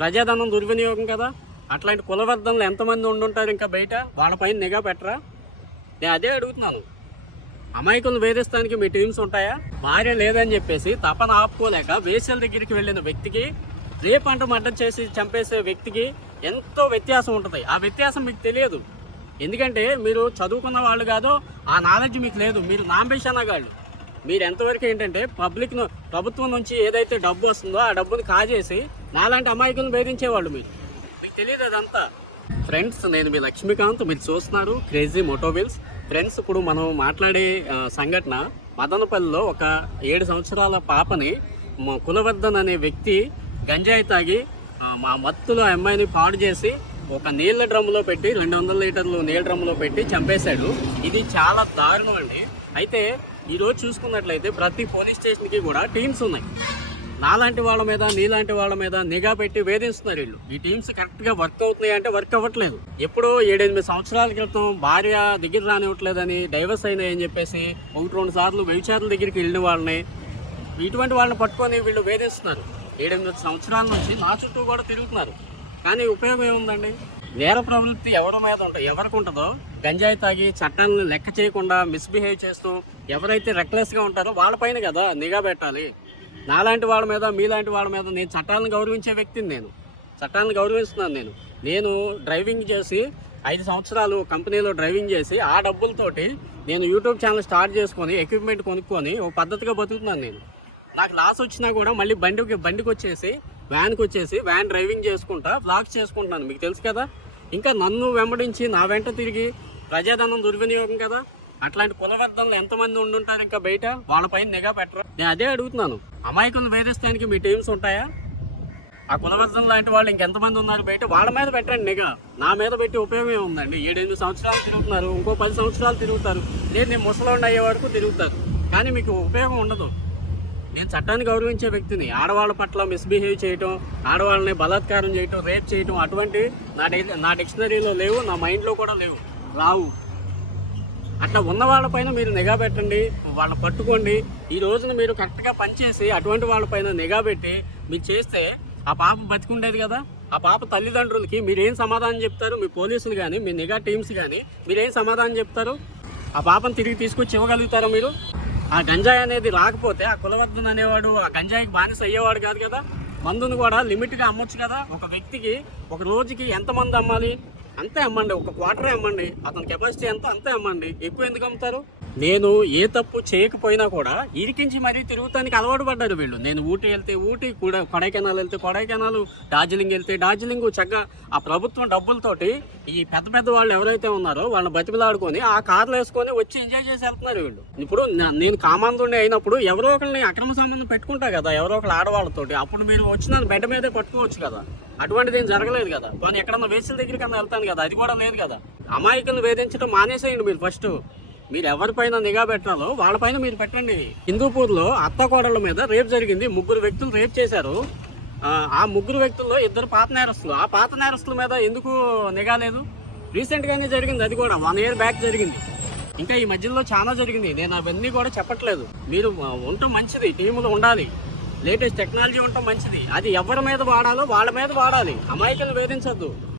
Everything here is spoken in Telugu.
ప్రజాధనం దుర్వినియోగం కదా. అట్లాంటి కులవర్ధనలు ఎంతమంది ఉండుంటారు ఇంకా బయట, వాళ్ళపైన నిఘా పెట్టరా? నేను అదే అడుగుతున్నాను. అమాయకులను వేధిస్తానికి మీ టీమ్స్ ఉంటాయా? భార్య లేదని చెప్పేసి తపన ఆపుకోలేక వేశ్యల దగ్గరికి వెళ్ళిన వ్యక్తికి, రేప్ అంటూ మర్డర్ చేసి చంపేసే వ్యక్తికి ఎంతో వ్యత్యాసం ఉంటుంది. ఆ వ్యత్యాసం మీకు తెలియదు. ఎందుకంటే మీరు చదువుకున్న వాళ్ళు కాదు, ఆ నాలెడ్జ్ మీకు లేదు. మీరు నాంబేషనగాళ్ళు. మీరు ఎంతవరకు ఏంటంటే ప్రభుత్వం నుంచి ఏదైతే డబ్బు వస్తుందో ఆ డబ్బుని కాజేసి నాలాంటి అమాయకులను వేధించేవాళ్ళు. మీకు తెలియదు అదంతా. ఫ్రెండ్స్, నేను మీ లక్ష్మీకాంత్. మీరు చూస్తున్నారు క్రేజీ మోటోవిల్స్. ఫ్రెండ్స్, ఇప్పుడు మనం మాట్లాడే సంఘటన మదనపల్లిలో ఒక 7 సంవత్సరాల పాపని కులవర్ధన్ అనే వ్యక్తి గంజాయి తాగి మా మత్తులో అమ్మాయిని పాడు చేసి ఒక నీళ్ళ డ్రమ్ములో పెట్టి 200 లీటర్లు నీళ్ళ డ్రమ్ములో పెట్టి చంపేశాడు. ఇది చాలా దారుణం అండి. అయితే ఈరోజు చూసుకున్నట్లయితే ప్రతి పోలీస్ స్టేషన్కి కూడా టీమ్స్ ఉన్నాయి. నాలాంటి వాళ్ళ మీద, నీలాంటి వాళ్ళ మీద నిఘా పెట్టి వేధిస్తున్నారు వీళ్ళు. ఈ టీమ్స్ కరెక్ట్గా వర్క్ అవుతున్నాయి అంటే వర్క్ అవ్వట్లేదు. ఎప్పుడో 7-8 సంవత్సరాల క్రితం భార్య దగ్గర రానివ్వట్లేదని డైవర్స్ అయినాయని చెప్పేసి 1-2 సార్లు వ్యభిచారుల దగ్గరికి వెళ్ళిన వాళ్ళని, ఇటువంటి వాళ్ళని పట్టుకొని వీళ్ళు వేధిస్తున్నారు. 7-8 సంవత్సరాల నుంచి నా చుట్టూ కూడా తిరుగుతున్నారు. కానీ ఉపయోగం ఏముందండి? నేర ప్రవృత్తి ఎవరికి ఉంటుందో, గంజాయి తాగి చట్టాలను లెక్క చేయకుండా మిస్బిహేవ్ చేస్తూ ఎవరైతే రెక్లెస్గా ఉంటారో వాళ్ళపైన కదా నిఘా పెట్టాలి. నాలాంటి వాళ్ళ మీద, మీలాంటి వాళ్ళ మీద నేను చట్టాలను గౌరవించే వ్యక్తిని. చట్టాలను గౌరవిస్తున్నాను. నేను డ్రైవింగ్ చేసి 5 సంవత్సరాలు కంపెనీలో డ్రైవింగ్ చేసి ఆ డబ్బులతోటి నేను యూట్యూబ్ ఛానల్ స్టార్ట్ చేసుకొని ఎక్విప్మెంట్ కొనుక్కొని ఒక పద్ధతిగా బతుకుతున్నాను. నాకు లాస్ వచ్చినా కూడా మళ్ళీ బండికి వచ్చేసి వ్యాన్ డ్రైవింగ్ చేసుకుంటా వ్లాగ్స్ చేసుకుంటున్నాను. మీకు తెలుసు కదా. ఇంకా నన్ను వెంబడించి నా వెంట తిరిగి ప్రజాధనం దుర్వినియోగం కదా. అట్లాంటి కులవర్ధనలు ఎంతమంది ఉండుంటారు ఇంకా బయట, వాళ్ళపైన నిఘా పెట్టరు. నేను అదే అడుగుతున్నాను. అమాయకులను వేధిస్తానికి మీ టీమ్స్ ఉంటాయా? ఆ కులవర్ధన లాంటి వాళ్ళు ఇంకెంతమంది ఉన్నారు బయట, వాళ్ళ మీద పెట్టండి నిఘా. నా మీద పెట్టి ఉపయోగం ఏముందండి? 7-8 సంవత్సరాలు తిరుగుతున్నారు, ఇంకో 10 సంవత్సరాలు తిరుగుతారు, లేదు నేను ముసలోండి అయ్యే వరకు తిరుగుతారు. కానీ మీకు ఉపయోగం ఉండదు. నేను చట్టాన్ని గౌరవించే వ్యక్తిని. ఆడవాళ్ళ పట్ల మిస్బిహేవ్ చేయటం, ఆడవాళ్ళని బలాత్కారం చేయటం, రేప్ చేయటం అటువంటి నా డిక్షనరీలో లేవు, నా మైండ్లో కూడా రావు. అట్లా ఉన్న వాళ్ళపైన మీరు నిఘా పెట్టండి, వాళ్ళని పట్టుకోండి. ఈ రోజున మీరు కరెక్ట్గా పనిచేసి అటువంటి వాళ్ళపైన నిఘా పెట్టి మీరు చేస్తే ఆ పాప బతికుండేది కదా. ఆ పాప తల్లిదండ్రులకి మీరేం సమాధానం చెప్తారు? మీ పోలీసులు కానీ, మీ నిఘా టీమ్స్ కానీ మీరేం సమాధానం చెప్తారు? ఆ పాపను తిరిగి తీసుకొచ్చి ఇవ్వగలుగుతారా మీరు? ఆ గంజాయి అనేది రాకపోతే ఆ కులవర్ధన్ అనేవాడు ఆ గంజాయికి బానిస అయ్యేవాడు కాదు కదా. మందును కూడా లిమిట్గా అమ్మొచ్చు కదా. ఒక వ్యక్తికి ఒక రోజుకి ఎంతమంది అమ్మాలి అంతే అమ్మండి, ఒక క్వార్టరే అమ్మండి. అతని కెపాసిటీ ఎంత అంతే అమ్మండి, ఎక్కువ ఎందుకు అమ్ముతారు? నేను ఏ తప్పు చేయకపోయినా కూడా ఇరికించి మరీ తిరుగుతానికి అలవాటు పడ్డారు వీళ్ళు. నేను ఊటీ వెళ్తే ఊటీ, కొడైకెనాల్ వెళ్తే కొడైకెనాల్, డార్జిలింగ్ వెళ్తే డార్జిలింగ్. చక్కగా ఆ ప్రభుత్వం డబ్బులతోటి ఈ పెద్ద వాళ్ళు ఎవరైతే ఉన్నారో వాళ్ళని బతికిలాడుకొని ఆ కార్లు వేసుకొని వచ్చి ఎంజాయ్ చేసి వెళ్తున్నారు వీళ్ళు. ఇప్పుడు నేను కామాంధుడిని అయినప్పుడు ఎవరో ఒకరిని అక్రమ సంబంధం పెట్టుకుంటా కదా, ఎవరో ఒకరు ఆడవాళ్ళతోటి. అప్పుడు మీరు వచ్చిన బెడ్ మీదే పట్టుకోవచ్చు కదా. అటువంటిది ఏం జరగలేదు కదా. కానీ ఎక్కడన్నా వేసుల దగ్గరికి అన్నా వెళ్తాను కదా, అది కూడా లేదు కదా. అమాయకులను వేధించడం మానేసేయండి మీరు. ఫస్ట్ మీరు ఎవరిపైన నిఘా పెట్టాలో వాళ్ళపైన మీరు పెట్టండి. హిందూపూర్లో అత్తకోడళ్ళ మీద రేప్ జరిగింది. 3 వ్యక్తులు రేప్ చేశారు. ఆ 3 వ్యక్తుల్లో 2 పాత నేరస్తులు. ఆ పాత నేరస్తుల మీద ఎందుకు నిఘా లేదు? రీసెంట్గానే జరిగింది, అది కూడా 1 year బ్యాక్ జరిగింది. ఇంకా ఈ మధ్యలో చాలా జరిగింది. నేను అవన్నీ కూడా చెప్పట్లేదు. మీరు ఉండటం మంచిది, టీములు ఉండాలి, లేటెస్ట్ టెక్నాలజీ ఉండటం మంచిది. అది ఎవరి మీద వాడాలో వాళ్ళ మీద వాడాలి. అమాయకులు వేధించద్దు.